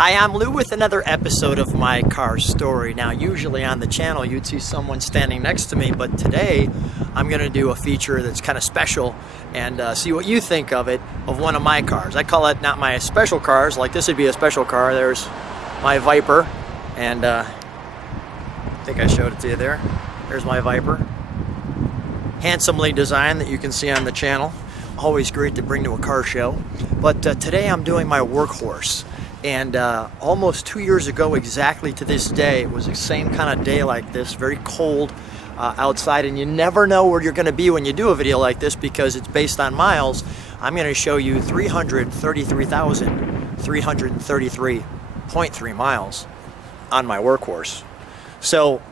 Hi, I'm Lou with another episode of My Car Story. Now, usually on the channel you'd see someone standing next to me, but today I'm going to do a feature that's kind of special and see what you think of it, of one of my cars. I call it not my special cars, like this would be a special car. There's my Viper, and I think I showed it to you there. There's my Viper. Handsomely designed, that you can see on the channel. Always great to bring to a car show. But today I'm doing my workhorse. And almost 2 years ago exactly to this day, it was the same kind of day like this, very cold outside, and you never know where you're going to be when you do a video like this because it's based on miles. I'm going to show you 333,333.3 miles on my workhorse. So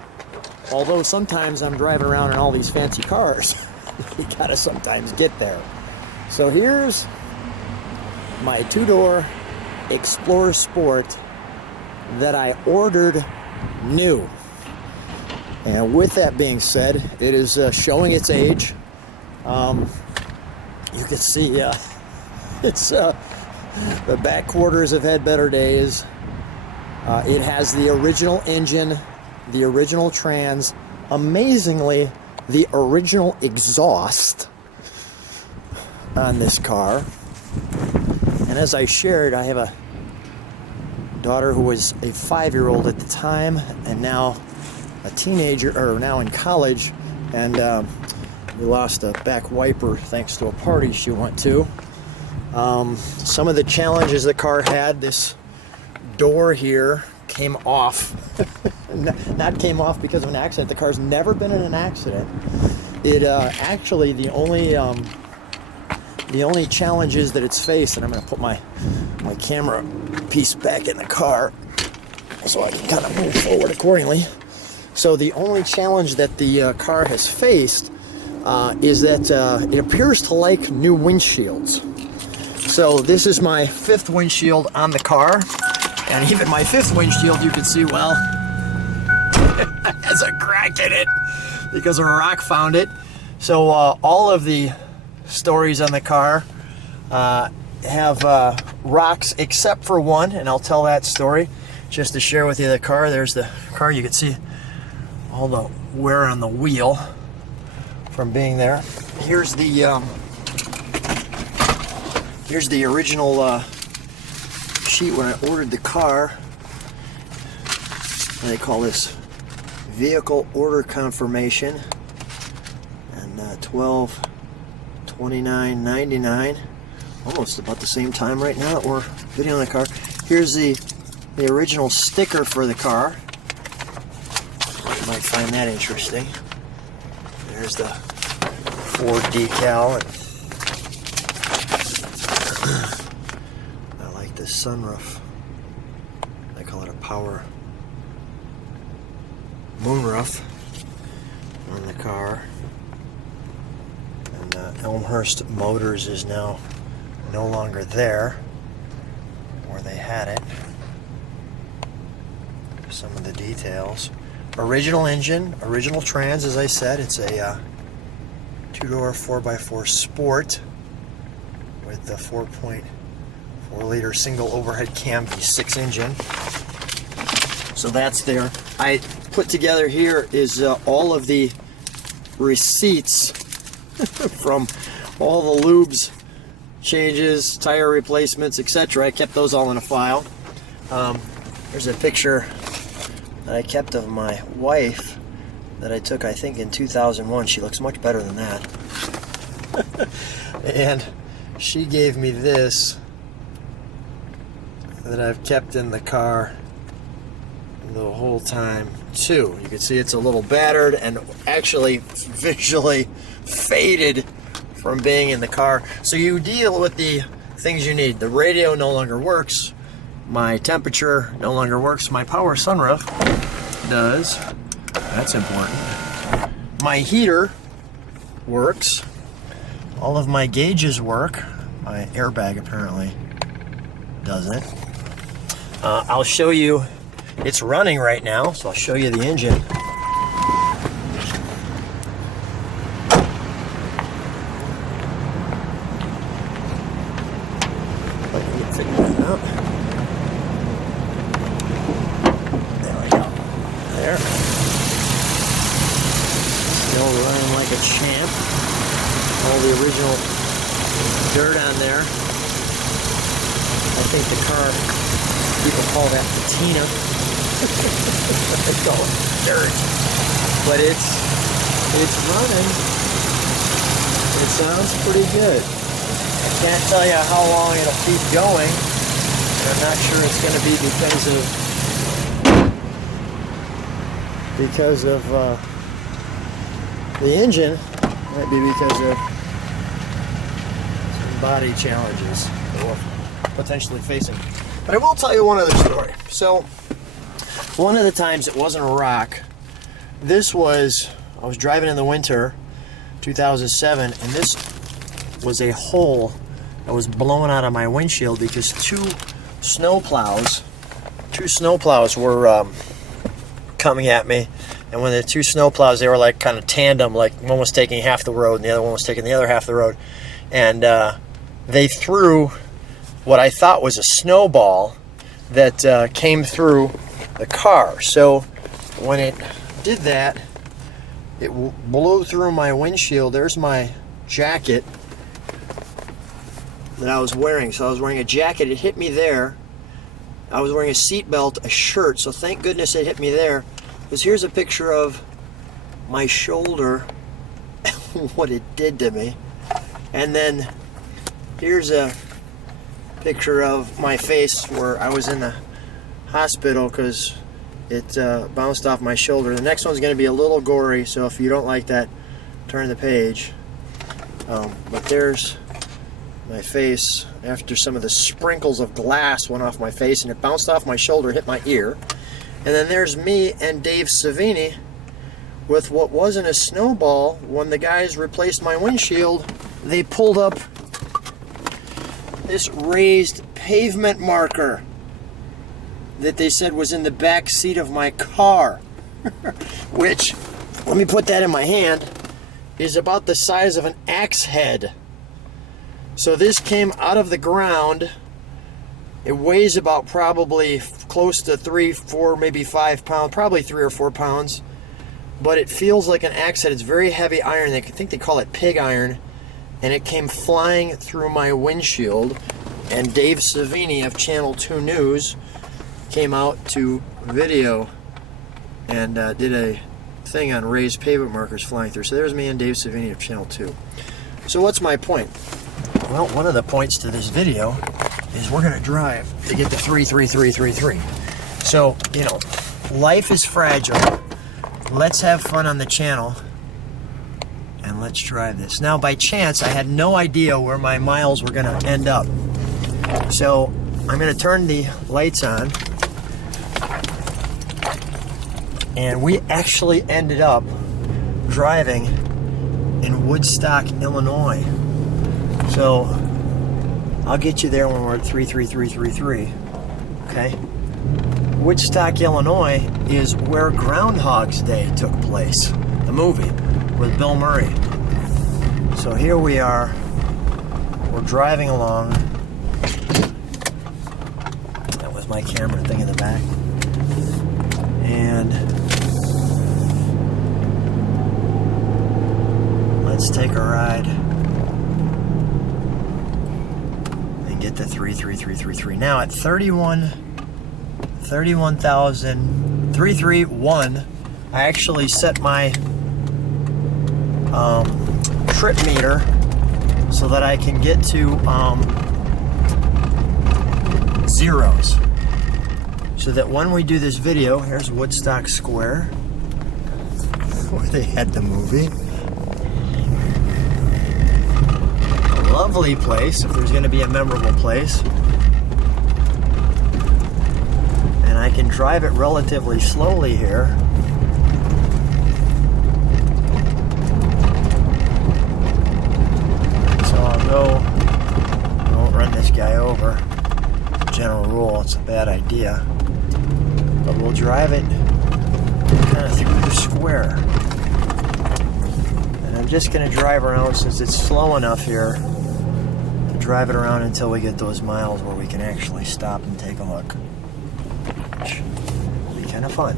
although sometimes I'm driving around in all these fancy cars, you gotta sometimes get there. So here's my two-door Explorer Sport that I ordered new. And with that being said, it is showing its age. You can see it's the back quarters have had better days. It has the original engine, the original trans, amazingly the original exhaust on this car. And as I shared, I have a daughter who was a 5-year-old at the time and now a teenager, or now in college, and we lost a back wiper thanks to a party she went to. Some of the challenges the car had, this door here came off. Not came off because of an accident. The car's never been in an accident. It actually, the only challenge is that it's faced, and I'm going to put my camera piece back in the car so I can kind of move forward accordingly. So the only challenge that the car has faced is that it appears to like new windshields. So this is my 5th windshield on the car, and even my 5th windshield, you can see, well, has a crack in it because a rock found it. So all of the stories on the car have rocks except for one, and I'll tell that story just to share with you the car. There's the car. You can see all the wear on the wheel from being there. Here's the original sheet when I ordered the car. What they call this, vehicle order confirmation, and $1229.99, almost about the same time right now that we're videoing the car. Here's the original sticker for the car. You might find that interesting. There's the Ford decal. I like this sunroof. I call it a power moonroof on the car. And Elmhurst Motors is now no longer there where they had it. Some of the details. Original engine, original trans, as I said. It's a two-door 4x4 Sport with the 4.4-liter single overhead cam V6 engine. So that's there. I put together here is all of the receipts from all the lubes, changes, tire replacements, etc. I kept those all in a file. There's a picture that I kept of my wife that I took, I think, in 2001. She looks much better than that. And she gave me this that I've kept in the car the whole time too. You can see it's a little battered and actually visually faded from being in the car. So you deal with the things you need. The radio no longer works. My temperature no longer works. My power sunroof does. That's important. My heater works. All of my gauges work. My airbag apparently doesn't. I'll show you. It's running right now, so I'll show you the engine. Figure that out. the original dirt on there. I think the car, people call that patina. They call it dirt. But it's running. It sounds pretty good. I can't tell you how long it'll keep going. And I'm not sure it's going to be because of the engine. Might be because of some body challenges that we're potentially facing. But I will tell you one other story. So, one of the times it wasn't a rock. This was, I was driving in the winter, 2007, and this was a hole that was blown out of my windshield because two snowplows were coming at me. And when the two snowplows, they were like kind of tandem, like one was taking half the road and the other one was taking the other half of the road. And they threw what I thought was a snowball that came through the car. So when it did that, it blew through my windshield. There's my jacket that I was wearing. So I was wearing a jacket. It hit me there. I was wearing a seatbelt, a shirt. So thank goodness it hit me there. Because here's a picture of my shoulder, what it did to me. And then here's a picture of my face where I was in the hospital because it bounced off my shoulder. The next one's going to be a little gory, so if you don't like that, turn the page. But there's my face after some of the sprinkles of glass went off my face, and it bounced off my shoulder, hit my ear. And then there's me and Dave Savini with what wasn't a snowball. When the guys replaced my windshield, they pulled up this raised pavement marker that they said was in the back seat of my car, which, let me put that in my hand, is about the size of an axe head. So this came out of the ground. It weighs about probably close to 3, 4, maybe 5 pounds, probably 3 or 4 pounds. But it feels like an axe head. It's very heavy iron. I think they call it pig iron. And it came flying through my windshield. And Dave Savini of Channel 2 News came out to video and did a thing on raised pavement markers flying through. So there's me and Dave Savini of Channel 2. So what's my point? Well, one of the points to this video is we're going to drive to get the 33333. So, you know, life is fragile. Let's have fun on the channel and let's drive this. Now, by chance, I had no idea where my miles were going to end up. So, I'm going to turn the lights on. And we actually ended up driving in Woodstock, Illinois. So, I'll get you there when we're at 33333, okay? Woodstock, Illinois is where Groundhog's Day took place, the movie with Bill Murray. So here we are, we're driving along. That was my camera thing in the back. And let's take a ride. Get the 33333. Now at 31,331, I actually set my trip meter so that I can get to zeros. So that when we do this video, here's Woodstock Square, where they had the movie. Lovely place, if there's going to be a memorable place. And I can drive it relatively slowly here. So I'll go, I won't run this guy over. General rule, it's a bad idea. But we'll drive it kind of through the square. And I'm just going to drive around since it's slow enough here. Drive it around until we get those miles where we can actually stop and take a look. It'll be kind of fun.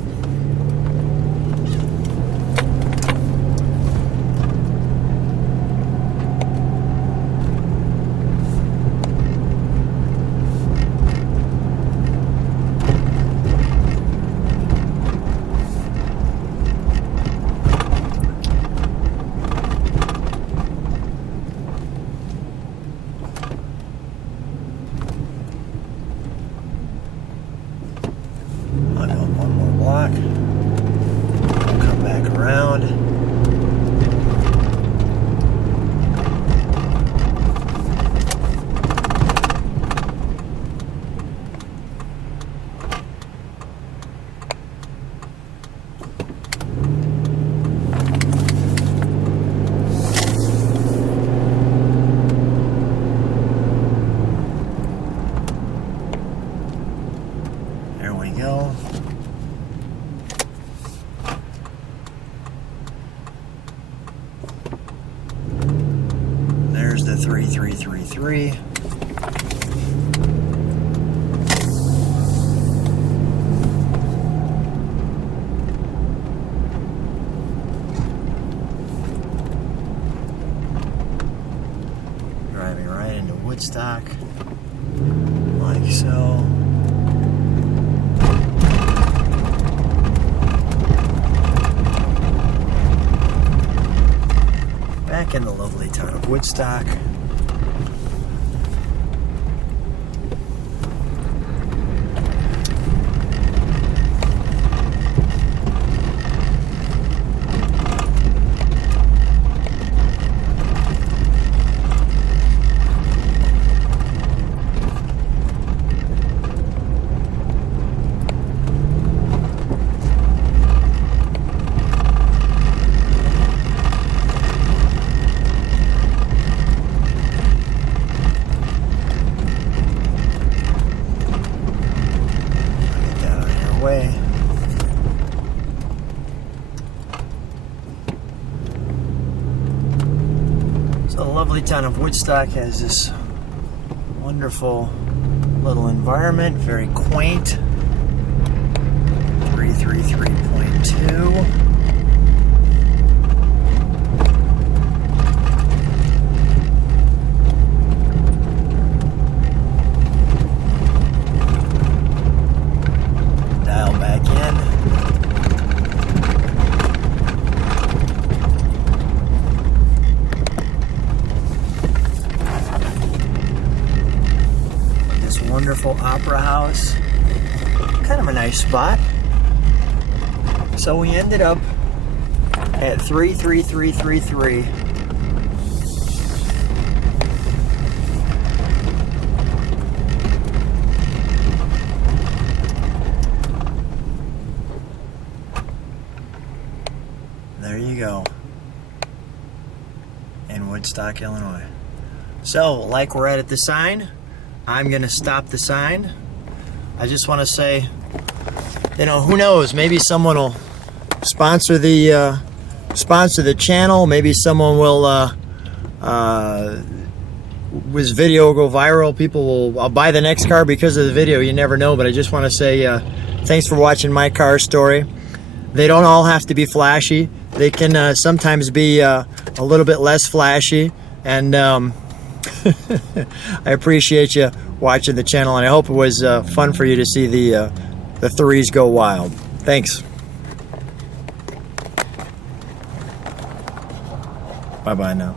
There we go. There's the 3333. Driving right into Woodstock, like so. Back in the lovely town of Woodstock. Way. So the lovely town of Woodstock has this wonderful little environment, very quaint. 333.2. Wonderful opera house, kind of a nice spot. So we ended up at 33333. There you go, in Woodstock, Illinois. So, like we're at the sign, I'm gonna stop the sign. I just want to say, you know, who knows? Maybe someone will sponsor the channel. Maybe someone will, his video will go viral. People will. I'll buy the next car because of the video. You never know. But I just want to say, thanks for watching my car story. They don't all have to be flashy. They can sometimes be a little bit less flashy, and I appreciate you watching the channel, and I hope it was fun for you to see the threes go wild. Thanks. Bye-bye now.